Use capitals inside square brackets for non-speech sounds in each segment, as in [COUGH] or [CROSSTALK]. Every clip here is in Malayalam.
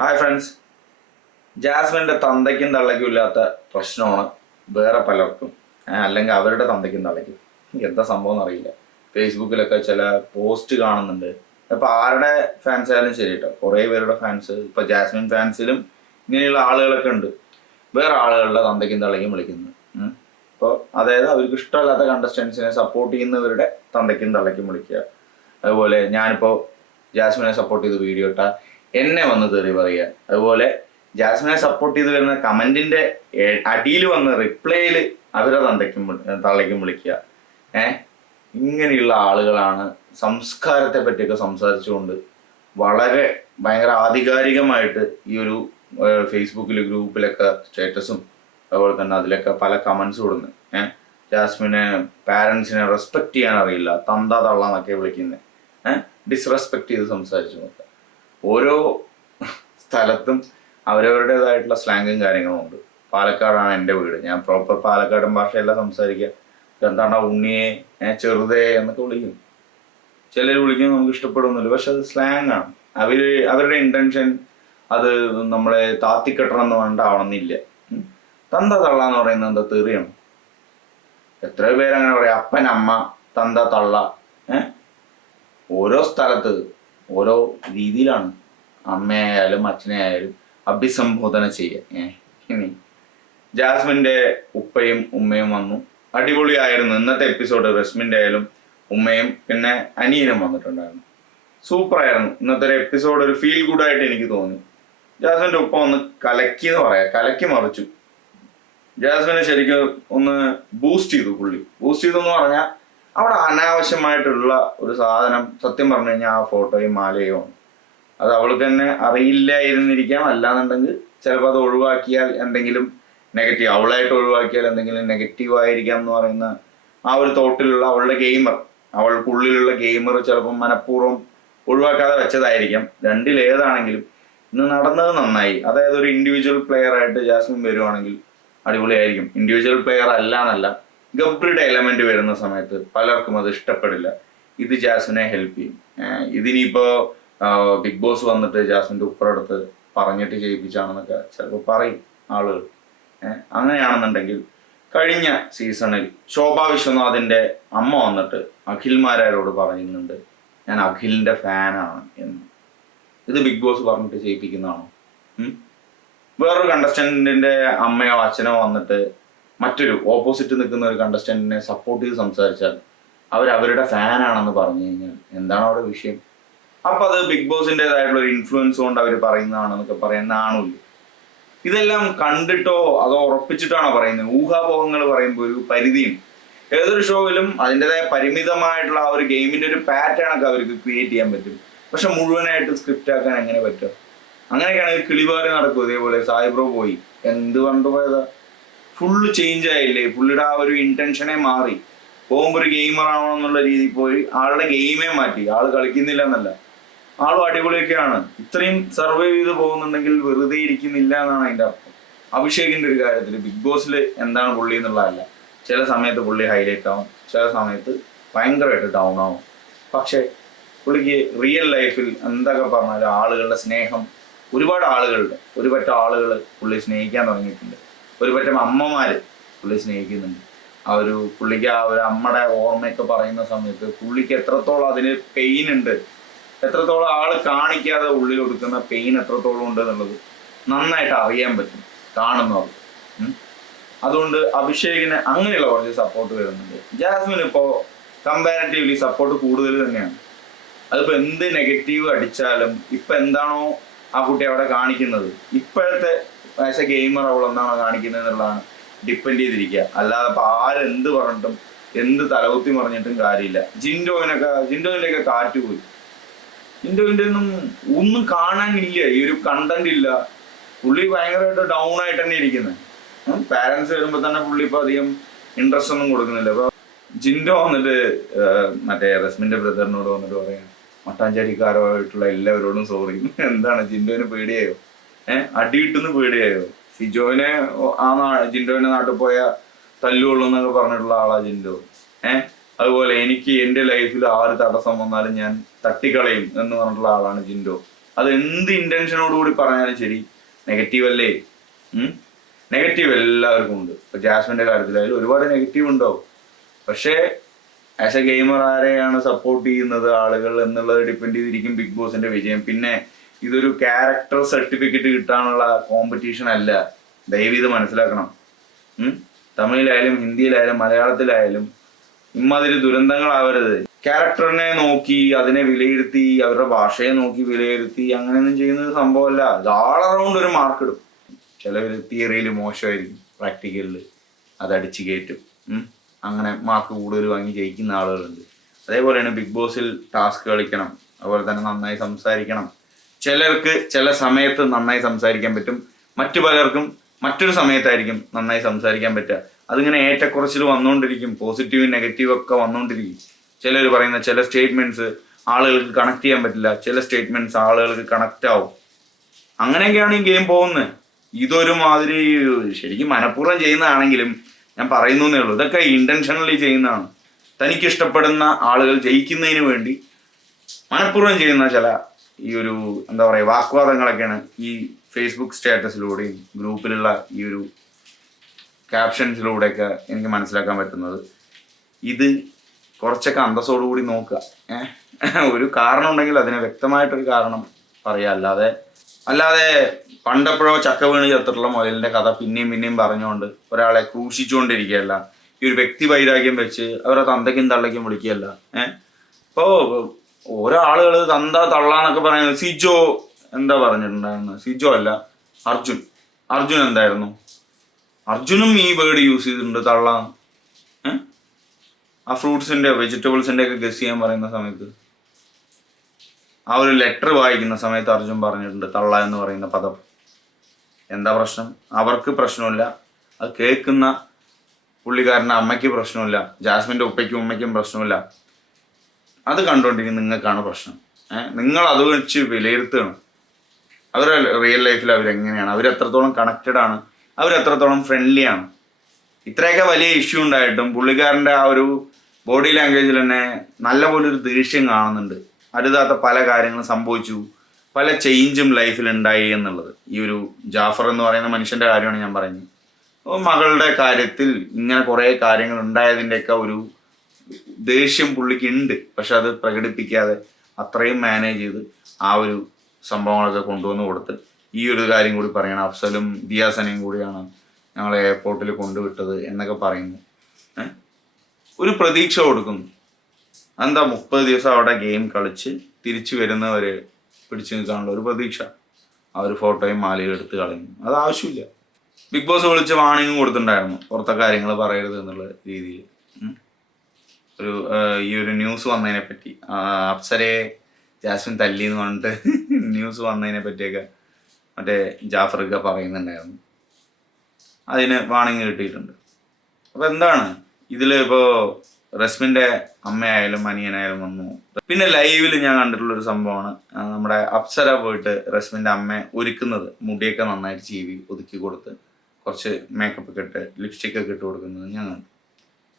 ഹായ് ഫ്രണ്ട്സ് ജാസ്മിന്റെ തന്തയ്ക്കും തള്ളയ്ക്കും ഇല്ലാത്ത പ്രശ്നമാണ് വേറെ പലർക്കും. അല്ലെങ്കിൽ അവരുടെ തന്തയ്ക്കും തള്ളയ്ക്കും. എന്താ സംഭവം എന്നറിയില്ല. ഫേസ്ബുക്കിലൊക്കെ ചില പോസ്റ്റ് കാണുന്നുണ്ട്. ഇപ്പം ആരുടെ ഫാൻസ് ആയാലും ശരി കേട്ടോ കുറേ പേരുടെ ഫാൻസ് ഇപ്പം ജാസ്മിൻ ഫാൻസിലും ഇങ്ങനെയുള്ള ആളുകളൊക്കെ ഉണ്ട്. വേറെ ആളുകളുടെ തന്തയ്ക്കും തള്ളയ്ക്കും വിളിക്കുന്നത് അപ്പോൾ അതായത് അവർക്ക് ഇഷ്ടമല്ലാത്ത കണ്ടസ്റ്റൻസിനെ സപ്പോർട്ട് ചെയ്യുന്നവരുടെ തന്തയ്ക്കും തള്ളയ്ക്കും വിളിക്കുക. അതുപോലെ ഞാനിപ്പോൾ ജാസ്മിനെ സപ്പോർട്ട് ചെയ്ത് വീഡിയോ ഇട്ടാൽ എന്നെ വന്ന് തെറി പറയുക. അതുപോലെ ജാസ്മിനെ സപ്പോർട്ട് ചെയ്ത് വരുന്ന കമന്റിന്റെ അടിയിൽ വന്ന റിപ്ലൈയിൽ അവരെ തന്തയ്ക്കും തള്ളയ്ക്കും വിളിക്കുക. ഏഹ് ഇങ്ങനെയുള്ള ആളുകളാണ് സംസ്കാരത്തെ പറ്റിയൊക്കെ സംസാരിച്ചുകൊണ്ട് വളരെ ഭയങ്കര ആധികാരികമായിട്ട് ഈ ഒരു ഫേസ്ബുക്കിൽ ഗ്രൂപ്പിലൊക്കെ സ്റ്റേറ്റസും അതുപോലെ തന്നെ അതിലൊക്കെ പല കമന്റ്സ് കൊടുക്കുന്നത് ഏഹ് ജാസ്മിനെ പാരൻസിനെ റെസ്പെക്ട് ചെയ്യാൻ അറിയില്ല തന്ത തള്ള എന്നൊക്കെ വിളിക്കുന്നത് ഏഹ് ഡിസ്റെസ്പെക്ട് ചെയ്ത് സംസാരിച്ചു നോക്കുക ഓരോ സ്ഥലത്തും അവരവരുടേതായിട്ടുള്ള സ്ലാങ്ങും കാര്യങ്ങളും ഉണ്ട്. പാലക്കാടാണ് എന്റെ വീട്. ഞാൻ പ്രോപ്പർ പാലക്കാടൻ ഭാഷയല്ല സംസാരിക്കുക. എന്താണ് ഉണ്ണിയെ ചെറുതേ എന്നൊക്കെ വിളിക്കും. ചിലർ വിളിക്കുന്നത് നമുക്ക് ഇഷ്ടപ്പെടുന്നില്ല. പക്ഷെ അത് സ്ലാങ് ആണ് അവർ അവരുടെ ഇന്റൻഷൻ അത് നമ്മളെ താത്തിക്കെട്ടണം എന്ന് വേണ്ടാവണമെന്നില്ല. തന്ത തള്ള എന്ന് പറയുന്നത് എന്താ തെറിയാണ്. എത്രയോ പേരങ്ങനെ പറയാം അപ്പൻ അമ്മ തന്ത തള്ള. ഏ? ഓരോ സ്ഥലത്ത് ഓരോ രീതിയിലാണ് അമ്മയായാലും അച്ഛനെ ആയാലും അഭിസംബോധന ചെയ്യുക. ഇനി ജാസ്മിന്റെ ഉപ്പയും ഉമ്മയും വന്നു. അടിപൊളിയായിരുന്നു. ഇന്നത്തെ എപ്പിസോഡ് റസ്മിന്റെ ആയാലും ഉമ്മയും പിന്നെ അനിയനും വന്നിട്ടുണ്ടായിരുന്നു. സൂപ്പറായിരുന്നു. ഇന്നത്തെ ഒരു എപ്പിസോഡ് ഒരു ഫീൽ ഗുഡ് ആയിട്ട് എനിക്ക് തോന്നി. ജാസ്മിന്റെ ഉപ്പ ഒന്ന് കലക്കി എന്ന് പറയാം. കലക്കി മറിച്ചു. ജാസ്മിനെ ശരിക്കും ഒന്ന് ബൂസ്റ്റ് ചെയ്തു പുള്ളി. ബൂസ്റ്റ് ചെയ്തു എന്ന് പറഞ്ഞാൽ അവിടെ അനാവശ്യമായിട്ടുള്ള ഒരു സാധനം സത്യം പറഞ്ഞു കഴിഞ്ഞാൽ ആ ഫോട്ടോയും മാലയും അത് അവൾക്ക് തന്നെ അറിയില്ലായിരുന്നിരിക്കാം. അല്ലാന്നുണ്ടെങ്കിൽ ചിലപ്പോൾ അത് ഒഴിവാക്കിയാൽ എന്തെങ്കിലും നെഗറ്റീവ് അവളായിട്ട് ഒഴിവാക്കിയാൽ എന്തെങ്കിലും നെഗറ്റീവ് ആയിരിക്കാം എന്ന് പറയുന്ന ആ ഒരു തോട്ടിലുള്ള അവളുടെ ഗെയിമർ അവൾക്കുള്ളിലുള്ള ഗെയിമർ ചിലപ്പം മനഃപൂർവം ഒഴിവാക്കാതെ വെച്ചതായിരിക്കാം. രണ്ടിലേതാണെങ്കിലും ഇന്ന് നടന്നത് നന്നായി. അതായത് ഒരു ഇൻഡിവിജ്വൽ പ്ലെയർ ആയിട്ട് ജാസ്മിൻ വരുവാണെങ്കിൽ അടിപൊളിയായിരിക്കും. ഇൻഡിവിജ്വൽ പ്ലെയർ അല്ല എന്നല്ല. ഗബ്രിയുടെ എലമെന്റ് വരുന്ന സമയത്ത് പലർക്കും അത് ഇഷ്ടപ്പെടില്ല. ഇത് ജാസ്മിനെ ഹെൽപ്പ് ചെയ്യും. ഇതിനിപ്പോ ബിഗ് ബോസ് വന്നിട്ട് ജാസ്മിന്റെ ഉപ്പറടുത്ത് പറഞ്ഞിട്ട് ചെയ്യിപ്പിച്ചാണെന്നൊക്കെ ചിലപ്പോൾ പറയും ആളുകൾ. അങ്ങനെയാണെന്നുണ്ടെങ്കിൽ കഴിഞ്ഞ സീസണിൽ ശോഭ വിശ്വനാഥിന്റെ അമ്മ വന്നിട്ട് അഖിൽമാരോട് പറയുന്നുണ്ട് ഞാൻ അഖിലിന്റെ ഫാനാണ് എന്ന്. ഇത് ബിഗ് ബോസ് പറഞ്ഞിട്ട് ചെയ്യിപ്പിക്കുന്നതാണോ? വേറൊരു കണ്ടസ്റ്റന്റിന്റെ അമ്മയോ അച്ഛനോ വന്നിട്ട് മറ്റൊരു ഓപ്പോസിറ്റ് നിൽക്കുന്ന ഒരു കണ്ടസ്റ്റന്റിനെ സപ്പോർട്ട് ചെയ്ത് സംസാരിച്ചാൽ അവർ അവരുടെ ഫാനാണെന്ന് പറഞ്ഞു കഴിഞ്ഞാൽ എന്താണ് അവിടെ വിഷയം? അപ്പൊ അത് ബിഗ് ബോസിന്റെതായിട്ടുള്ള ഒരു ഇൻഫ്ലുവൻസ് കൊണ്ട് അവർ പറയുന്നതാണെന്നൊക്കെ പറയുന്നതാണോ ഇതെല്ലാം കണ്ടിട്ടോ അതോ ഉറപ്പിച്ചിട്ടാണോ പറയുന്നത്? ഊഹാപോഹങ്ങൾ പറയുമ്പോൾ ഒരു പരിധിയുണ്ട് ഏതൊരു ഷോയിലും അതിന്റെതായ പരിമിതമായിട്ടുള്ള ആ ഒരു ഗെയിമിന്റെ ഒരു പാറ്റേൺ ഒക്കെ അവർക്ക് ക്രിയേറ്റ് ചെയ്യാൻ പറ്റും. പക്ഷെ മുഴുവനായിട്ട് സ്ക്രിപ്റ്റ് ആക്കാൻ എങ്ങനെ പറ്റും? അങ്ങനെയൊക്കെയാണെങ്കിൽ കിളിപാറി നടക്കും. ഇതേപോലെ സായിബ്രോ പോയി. എന്ത് കണ്ടുപോയതാ ഫുള്ള് ചേഞ്ച് ആയില്ലേ? പുള്ളിയുടെ ആ ഒരു ഇന്റൻഷനെ മാറി. പോകുമ്പോൾ ഒരു ഗെയിമർ ആവണം എന്നുള്ള രീതിയിൽ പോയി ആളുടെ ഗെയിമേ മാറ്റി. ആൾ കളിക്കുന്നില്ല എന്നല്ല ആളും അടിപൊളിയൊക്കെയാണ്. ഇത്രയും സർവൈവ് ചെയ്ത് പോകുന്നുണ്ടെങ്കിൽ വെറുതെ ഇരിക്കുന്നില്ല എന്നാണ് അതിന്റെ അർത്ഥം. അഭിഷേകിന്റെ ഒരു കാര്യത്തിൽ ബിഗ് ബോസിൽ എന്താണ് പുള്ളി എന്നുള്ളതല്ല. ചില സമയത്ത് പുള്ളി ഹൈലൈറ്റ് ആവും. ചില സമയത്ത് ഭയങ്കരമായിട്ട് ഡൗൺ ആവും. പക്ഷേ പുള്ളിക്ക് റിയൽ ലൈഫിൽ എന്തൊക്കെ പറഞ്ഞാലും ആളുകളുടെ സ്നേഹം ഒരുപാട് ആളുകളുടെ ഒരു പറ്റം ആളുകൾ പുള്ളി സ്നേഹിക്കാൻ തുടങ്ങിയിട്ടുണ്ട്. ഒരു പറ്റം അമ്മമാര് പുള്ളി സ്നേഹിക്കുന്നുണ്ട്. ആ ഒരു പുള്ളിക്ക് ആ ഒരു അമ്മയുടെ ഓർമ്മയൊക്കെ പറയുന്ന സമയത്ത് പുള്ളിക്ക് എത്രത്തോളം അതിന് പെയിൻ ഉണ്ട് എത്രത്തോളം ആൾ കാണിക്കാതെ ഉള്ളിൽ കൊടുക്കുന്ന പെയിൻ എത്രത്തോളം ഉണ്ട് എന്നുള്ളത് നന്നായിട്ട് അറിയാൻ പറ്റും കാണുന്നവർക്ക്. അതുകൊണ്ട് അഭിഷേകിന് അങ്ങനെയുള്ള കുറച്ച് സപ്പോർട്ട് വരുന്നുണ്ട്. ജാസ്മിൻ ഇപ്പോ കമ്പാരിറ്റീവ്ലി സപ്പോർട്ട് കൂടുതൽ തന്നെയാണ്. അതിപ്പോ എന്ത് നെഗറ്റീവ് അടിച്ചാലും ഇപ്പൊ എന്താണോ ആ കുട്ടി അവിടെ കാണിക്കുന്നത്. ഇപ്പോഴത്തെ ആസ് എ ഗെയിമർ അവൾ എന്താണോ കാണിക്കുന്നത് എന്നുള്ളതാണ് ഡിപ്പെൻഡ് ചെയ്തിരിക്കുക. അല്ലാതെ ഇപ്പൊ ആരെന്ത് പറഞ്ഞിട്ടും എന്ത് തലകുത്തി പറഞ്ഞിട്ടും കാര്യമില്ല. ജിൻഡോയിനൊക്കെ ജിൻഡോയിലൊക്കെ കാറ്റ് പോയി. ജിൻഡോയിന്റെ ഒന്നും ഒന്നും കാണാനില്ല. ഈ ഒരു കണ്ടന്റ് ഇല്ല. പുള്ളി ഭയങ്കരമായിട്ട് ഡൗൺ ആയിട്ട് തന്നെ ഇരിക്കുന്നത് പാരന്റ്സ് വരുമ്പോൾ തന്നെ പുള്ളി ഇപ്പൊ അധികം ഇൻട്രസ്റ്റ് ഒന്നും കൊടുക്കുന്നില്ല. അപ്പൊ ജിൻഡോ വന്നിട്ട് മറ്റേ റസ്മിന്റെ ബ്രദറിനോട് വന്നിട്ട് പറയാം മട്ടാഞ്ചേരിക്കാരുമായിട്ടുള്ള എല്ലാവരോടും സോറി എന്താണ് ജിൻഡോന് പേടിയായോ? ഏഹ് അടി കിട്ടുന്ന പേടിയായോ? സിജോനെ ആ നാ ജിൻഡോവിന്റെ നാട്ടിൽ പോയ തല്ലുകൊള്ളു എന്നൊക്കെ പറഞ്ഞിട്ടുള്ള ആളാ ജിൻഡോ. ഏഹ് അതുപോലെ എനിക്ക് എന്റെ ലൈഫിൽ ആര് തടസ്സം വന്നാലും ഞാൻ തട്ടിക്കളയും എന്ന് പറഞ്ഞിട്ടുള്ള ആളാണ് ജിൻഡോ. അത് എന്ത് ഇന്റൻഷനോട് കൂടി പറഞ്ഞാലും ശരി നെഗറ്റീവ് അല്ലേ? നെഗറ്റീവ് എല്ലാവർക്കും ഉണ്ട്. ഇപ്പൊ ജാസ്മിന്റെ കാര്യത്തിലായാലും ഒരുപാട് നെഗറ്റീവ് ഉണ്ടാവും പക്ഷേ ആസ് എ ഗെയിമർ ആരെയാണ് സപ്പോർട്ട് ചെയ്യുന്നത് ആളുകൾ എന്നുള്ളത് ഡിപ്പെൻഡ് ചെയ്തിരിക്കും ബിഗ് ബോസിന്റെ വിജയം. പിന്നെ ഇതൊരു ക്യാരക്ടർ സർട്ടിഫിക്കറ്റ് കിട്ടാനുള്ള കോമ്പറ്റീഷൻ അല്ല. ദയവ് ഇത് മനസ്സിലാക്കണം തമിഴിലായാലും ഹിന്ദിയിലായാലും മലയാളത്തിലായാലും ഇമ്മാതിരി ദുരന്തങ്ങളാവരുത്. ക്യാരക്ടറിനെ നോക്കി അതിനെ വിലയിരുത്തി അവരുടെ ഭാഷയെ നോക്കി വിലയിരുത്തി അങ്ങനെയൊന്നും ചെയ്യുന്നത് സംഭവമല്ല. ഇത് ആൾ അറൗണ്ട് ഒരു മാർക്ക് ഇടും. ചിലവർ തിയറിയിൽ മോശമായിരിക്കും പ്രാക്ടിക്കലിൽ അത് അടിച്ചു കയറ്റും. അങ്ങനെ മാർക്ക് കൂടുതൽ വാങ്ങി ജയിക്കുന്ന ആളുകളുണ്ട്. അതേപോലെയാണ് ബിഗ് ബോസിൽ ടാസ്ക് കളിക്കണം. അതുപോലെ തന്നെ നന്നായി സംസാരിക്കണം. ചിലർക്ക് ചില സമയത്ത് നന്നായി സംസാരിക്കാൻ പറ്റും. മറ്റു പലർക്കും മറ്റൊരു സമയത്തായിരിക്കും നന്നായി സംസാരിക്കാൻ പറ്റുക. അതിങ്ങനെ ഏറ്റക്കുറച്ചിൽ വന്നുകൊണ്ടിരിക്കും പോസിറ്റീവ് നെഗറ്റീവ് ഒക്കെ വന്നുകൊണ്ടിരിക്കും ചിലർ പറയുന്ന ചില സ്റ്റേറ്റ്മെന്റ്സ് ആളുകൾക്ക് കണക്ട് ചെയ്യാൻ പറ്റില്ല. ചില സ്റ്റേറ്റ്മെന്റ്സ് ആളുകൾക്ക് കണക്ട് ആവും. അങ്ങനെയൊക്കെയാണ് ഈ ഗെയിം പോകുന്നത്. ഇതൊരു മാതിരി ശരിക്കും മനഃപൂർവം ചെയ്യുന്നതാണെങ്കിലും ഞാൻ പറയുന്നേ ഉള്ളൂ. ഇതൊക്കെ ഇന്റൻഷനലി ചെയ്യുന്നതാണ്. തനിക്ക് ഇഷ്ടപ്പെടുന്ന ആളുകൾ ജയിക്കുന്നതിന് വേണ്ടി മനഃപൂർവം ചെയ്യുന്ന ചില ഈ ഒരു എന്താ പറയുക വാക്വാദങ്ങളൊക്കെയാണ് ഈ ഫേസ്ബുക്ക് സ്റ്റാറ്റസിലൂടെയും ഗ്രൂപ്പിലുള്ള ഈ ഒരു ക്യാപ്ഷൻസിലൂടെയൊക്കെ എനിക്ക് മനസ്സിലാക്കാൻ പറ്റുന്നത്. ഇത് കുറച്ചൊക്കെ അന്തസ്സോടുകൂടി നോക്കുക. ഒരു കാരണം ഉണ്ടെങ്കിൽ അതിന് വ്യക്തമായിട്ടൊരു കാരണം പറയുക അല്ലാതെ അല്ലാതെ പണ്ടെപ്പോഴോ ചക്ക വീണ് ചേർത്തിട്ടുള്ള മൊയലിന്റെ കഥ പിന്നെയും പിന്നെയും പറഞ്ഞുകൊണ്ട് ഒരാളെ ക്രൂശിച്ചുകൊണ്ടിരിക്കുകയല്ല. ഈ ഒരു വ്യക്തി വൈരാഗ്യം വെച്ച് അവരെ തന്തയ്ക്കും തള്ളയ്ക്കും വിളിക്കുകയല്ല. ഏഹ് ഇപ്പോ ഓരോ ആളുകൾ തന്ത തള്ളാന്നൊക്കെ പറയുന്നത് സിജോ എന്താ പറഞ്ഞിട്ടുണ്ടായിരുന്നത് സിജോ അല്ല അർജുൻ. അർജുൻ എന്തായിരുന്നു? അർജുനും ഈ വേർഡ് യൂസ് ചെയ്തിട്ടുണ്ട് തള്ള ആ ഫ്രൂട്ട്സിന്റെ വെജിറ്റബിൾസിന്റെ ഒക്കെ ഗസ് ചെയ്യാൻ പറയുന്ന സമയത്ത്. ആ ഒരു ലെറ്റർ വായിക്കുന്ന സമയത്ത് അർജുൻ പറഞ്ഞിട്ടുണ്ട് തള്ള എന്ന് പറയുന്ന പദം. എന്താ പ്രശ്നം? അവർക്ക് പ്രശ്നമില്ല. അത് കേൾക്കുന്ന പുള്ളിക്കാരന്റെ അമ്മയ്ക്ക് പ്രശ്നമില്ല. ജാസ്മിന്റെ ഉപ്പയ്ക്കും ഉമ്മയ്ക്കും പ്രശ്നമില്ല. അത് കണ്ടുകൊണ്ടിരിക്കുന്ന നിങ്ങൾക്കാണ് പ്രശ്നം. നിങ്ങൾ അത് വെച്ച് വിലയിരുത്തണം അവരുടെ റിയൽ ലൈഫിൽ അവരെങ്ങനെയാണ്? അവരെത്രത്തോളം കണക്റ്റഡ് ആണ്? അവരെത്രത്തോളം ഫ്രണ്ട്ലി ആണ്? ഇത്രയൊക്കെ വലിയ ഇഷ്യൂ ഉണ്ടായിട്ടും പുള്ളിക്കാരന്റെ ആ ഒരു ബോഡി ലാംഗ്വേജിൽ തന്നെ നല്ലപോലെ ഒരു ദേഷ്യം കാണുന്നുണ്ട്. അരുതാത്ത പല കാര്യങ്ങളും സംഭവിച്ചു. പല ചേഞ്ചും ലൈഫിൽ ഉണ്ടായി എന്നുള്ളത്. ഈ ഒരു ജാഫർ എന്ന് പറയുന്ന മനുഷ്യന്റെ കാര്യമാണ് ഞാൻ പറയുന്നത് മകളുടെ കാര്യത്തിൽ ഇങ്ങനെ കുറേ കാര്യങ്ങൾ ഉണ്ടായതിന്റെയൊക്കെ ഒരു ദേഷ്യം പുള്ളിക്ക് ഉണ്ട് പക്ഷെ അത് പ്രകടിപ്പിക്കാതെ അത്രയും മാനേജ് ചെയ്ത് ആ ഒരു സംഭവങ്ങളൊക്കെ കൊണ്ടുവന്ന് കൊടുത്ത് ഈ ഒരു കാര്യം കൂടി പറയണം. അഫ്സലും ദിയാസനയും കൂടിയാണ് ഞങ്ങളെ എയർപോർട്ടിൽ കൊണ്ടുവിട്ടത് എന്നൊക്കെ പറയുന്നു. ഒരു പ്രതീക്ഷ കൊടുക്കുന്നു. എന്താ മുപ്പത് ദിവസം അവിടെ ഗെയിം കളിച്ച് തിരിച്ചു വരുന്നവരെ പിടിച്ചു നിൽക്കാനുള്ള ഒരു പ്രതീക്ഷ. ആ ഒരു ഫോട്ടോയും മാലയും എടുത്ത് കളയുന്നു. അത് ആവശ്യമില്ല. ബിഗ് ബോസ് വിളിച്ച് വാണിങ്ങും കൊടുത്തിട്ടുണ്ടായിരുന്നു. പുറത്തെ കാര്യങ്ങൾ പറയരുത് എന്നുള്ള രീതിയിൽ. ഒരു ഈ ഒരു ന്യൂസ് വന്നതിനെ പറ്റി. അപ്സരയെ ജാസ്മിൻ തല്ലി എന്ന് പറഞ്ഞിട്ട് [LAUGHS] ന്യൂസ് വന്നതിനെ പറ്റിയൊക്കെ മറ്റേ ജാഫർക്ക് പറയുന്നുണ്ടായിരുന്നു. അതിന് വാണിംഗ് കിട്ടിയിട്ടുണ്ട്. അപ്പോൾ എന്താണ്? ഇതിൽ ഇപ്പോ റസ്മിന്റെ അമ്മയായാലും അനിയനായാലും വന്നു. പിന്നെ ലൈവിൽ ഞാൻ കണ്ടിട്ടുള്ള ഒരു സംഭവമാണ് നമ്മുടെ അപ്സര പോയിട്ട് റസ്മിന്റെ അമ്മയെ ഒരുക്കുന്നത് മുടിയൊക്കെ നന്നായിട്ട് ചീവി ഒതുക്കി കൊടുത്ത് കുറച്ച് മേക്കപ്പ് ഒക്കെ ഇട്ട് ലിപ്സ്റ്റിക് ഒക്കെ ഇട്ട് കൊടുക്കുന്നത് ഞാൻ കണ്ടു.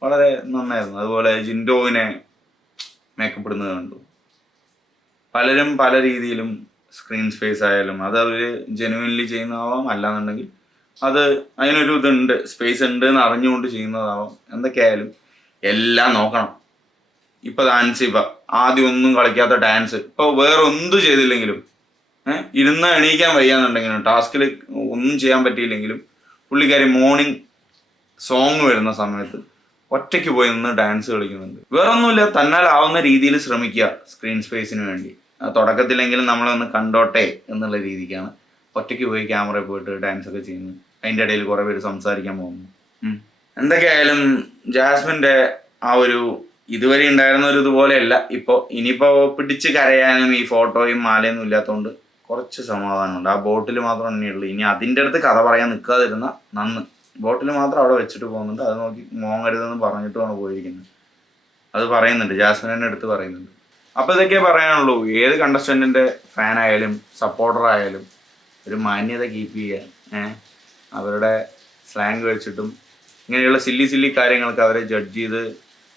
വളരെ നന്നായിരുന്നു. അതുപോലെ ജിൻഡോവിനെ മേക്കപ്പ് ഇടുന്നത് കണ്ടു. പലരും പല രീതിയിലും സ്ക്രീൻ സ്പേസ് ആയാലും അത് അവർ ജെനുവിൻലി ചെയ്യുന്നതാവാം. അല്ലാന്നുണ്ടെങ്കിൽ അത് അതിനൊരു ഇതുണ്ട് സ്പേസ് ഉണ്ട് എന്ന് അറിഞ്ഞുകൊണ്ട് ചെയ്യുന്നതാവാം. എന്തൊക്കെയായാലും എല്ലാം നോക്കണം. ഇപ്പൊ ഡാൻസ് ഇപ്പൊ ആദ്യം ഒന്നും കളിക്കാത്ത ഡാൻസ് ഇപ്പൊ വേറെ ഒന്നും ചെയ്തില്ലെങ്കിലും ഏഹ് ഇരുന്ന് എണീക്കാൻ വയ്യാന്നുണ്ടെങ്കിലും ടാസ്കിൽ ഒന്നും ചെയ്യാൻ പറ്റിയില്ലെങ്കിലും പുള്ളിക്കാരി മോർണിംഗ് സോങ് വരുന്ന സമയത്ത് ഒറ്റയ്ക്ക് പോയി നിന്ന് ഡാൻസ് കളിക്കുന്നുണ്ട്. വേറൊന്നുമില്ല തന്നാലാവുന്ന രീതിയിൽ ശ്രമിക്കുക സ്ക്രീൻ സ്പേസിന് വേണ്ടി. തുടക്കത്തിലെങ്കിലും നമ്മളൊന്ന് കണ്ടോട്ടെ എന്നുള്ള രീതിക്കാണ്. ഒറ്റയ്ക്ക് പോയി ക്യാമറയിൽ പോയിട്ട് ഡാൻസ് ഒക്കെ ചെയ്യുന്നു. അതിന്റെ ഇടയിൽ കുറേ പേര് സംസാരിക്കാൻ പോകുന്നു. എന്തൊക്കെയായാലും ജാസ്മിന്റെ ആ ഒരു ഇതുവരെ ഉണ്ടായിരുന്ന ഒരു ഇതുപോലെയല്ല. ഇപ്പോൾ ഇനിയിപ്പോൾ പിടിച്ച് കരയാനും ഈ ഫോട്ടോയും മാലയൊന്നും ഇല്ലാത്തതുകൊണ്ട് കുറച്ച് സമാധാനമുണ്ട്. ആ ബോട്ടിൽ മാത്രം തന്നെയുള്ളൂ ഇനി അതിന്റെ അടുത്ത് കഥ പറയാൻ നിൽക്കാതിരുന്ന നന്ന്. ബോട്ടിൽ മാത്രം അവിടെ വെച്ചിട്ട് പോകുന്നുണ്ട്. അത് നോക്കി മോങ്ങരുതെന്ന് പറഞ്ഞിട്ടുമാണ് പോയിരിക്കുന്നത്. അത് പറയുന്നുണ്ട്. ജാസ്മിനെ എടുത്ത് പറയുന്നുണ്ട്. അപ്പോൾ ഇതൊക്കെ പറയാനുള്ളൂ. ഏത് കണ്ടസ്റ്റന്റിന്റെ ആയാലും സപ്പോർട്ടർ ആയാലും ഒരു മാന്യത കീപ്പ് ചെയ്യുക അവരുടെ സ്ലാങ് വെച്ചിട്ടും ഇങ്ങനെയുള്ള സില്ലി സില്ലി കാര്യങ്ങൾക്ക് അവരെ ജഡ്ജ് ചെയ്ത്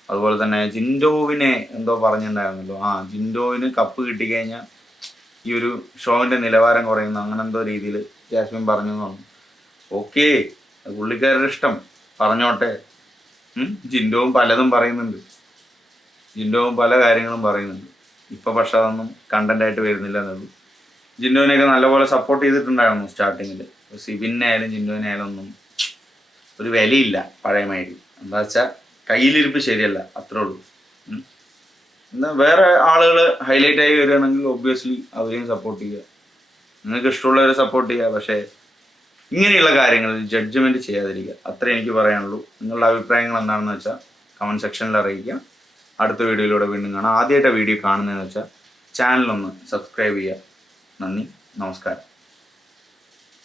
അതുപോലെ തന്നെ ജിൻഡോവിനെ എന്തോ പറഞ്ഞിട്ടുണ്ടായിരുന്നല്ലോ. ആ ജിൻഡോവിന് കപ്പ് കിട്ടിക്കഴിഞ്ഞാൽ ഈ ഒരു ഷോവിന്റെ നിലവാരം കുറയുന്നു. അങ്ങനെ എന്തോ രീതിയിൽ ജാസ്മിൻ പറഞ്ഞു തോന്നുന്നു. ഓക്കെ പുള്ളിക്കാരുടെ ഇഷ്ടം. പറഞ്ഞോട്ടെ? ജിൻഡോവും പലതും പറയുന്നുണ്ട്. ജിൻഡോവും പല കാര്യങ്ങളും പറയുന്നുണ്ട്. ഇപ്പൊ പക്ഷെ അതൊന്നും കണ്ടന്റ് ആയിട്ട് വരുന്നില്ല എന്നുള്ളൂ. ജിൻഡോനെയൊക്കെ നല്ലപോലെ സപ്പോർട്ട് ചെയ്തിട്ടുണ്ടായിരുന്നു സ്റ്റാർട്ടിങ്ങിൽ സിബിനെ ആയാലും ആയാലും ഒന്നും ഒരു വിലയില്ല പഴയ മാതിരി. എന്താ വെച്ചാൽ കയ്യിലിരിപ്പ് ശരിയല്ല അത്രേ ഉള്ളൂ. എന്നാൽ എന്നാ വേറെ ആളുകൾ ഹൈലൈറ്റ് ആയി വരികയാണെങ്കിൽ ഒബ്വിയസ്ലി അവരെയും സപ്പോർട്ട് ചെയ്യുക. നിങ്ങൾക്ക് ഇഷ്ടമുള്ളവരെ സപ്പോർട്ട് ചെയ്യുക പക്ഷേ ഇങ്ങനെയുള്ള കാര്യങ്ങളിൽ ജഡ്ജ്മെന്റ് ചെയ്യാതിരിക്കുക. അത്രേ എനിക്ക് പറയാനുള്ളൂ. നിങ്ങളുടെ അഭിപ്രായങ്ങൾ എന്താണെന്ന് വെച്ചാൽ കമന്റ് സെക്ഷനിൽ അറിയിക്കുക. അടുത്ത വീഡിയോയിലൂടെ വീണ്ടും കാണാം. ആദ്യമായിട്ട് വീഡിയോ കാണുന്നതെന്ന് വെച്ചാൽ ചാനലൊന്ന് സബ്സ്ക്രൈബ് ചെയ്യുക. നന്ദി. നമസ്കാരം.